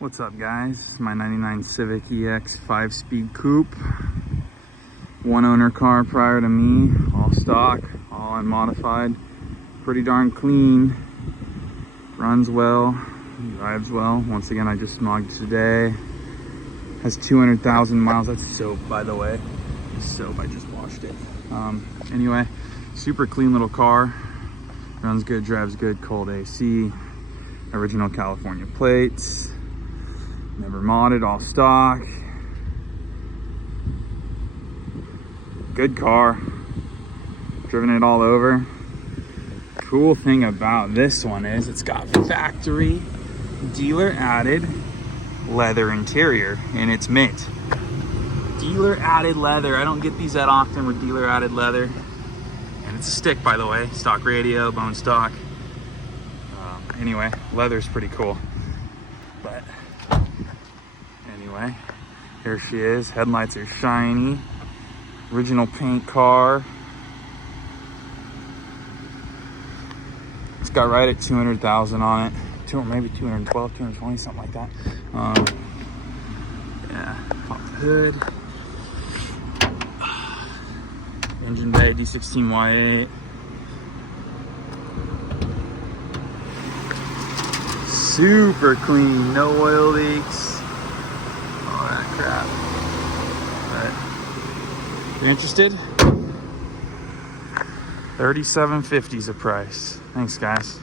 What's up, guys? My 99 Civic EX 5-speed coupe. One owner car prior to me, all stock, all unmodified. Pretty darn clean. Runs well, drives well. Once again, I just smogged today. Has 200,000 miles. That's soap, by the way. Soap, I just washed it. Anyway, super clean little car. Runs good, drives good, cold AC. Original California plates. Never modded, all stock. Good car. Driven it all over. Cool thing about this one is it's got factory dealer added leather interior and it's mint. Dealer added leather. I don't get these that often with dealer added leather. And it's a stick, by the way. Stock radio, bone stock. Anyway, leather's pretty cool. But anyway, here she is. Headlights are shiny. Original paint car. It's got right at 200,000 on it. Maybe 212, 220, something like that. Yeah, pop the hood. Engine bay, D16Y8. Super clean, no oil leaks, all that crap. But if you're interested, $37.50 is the price. Thanks, guys.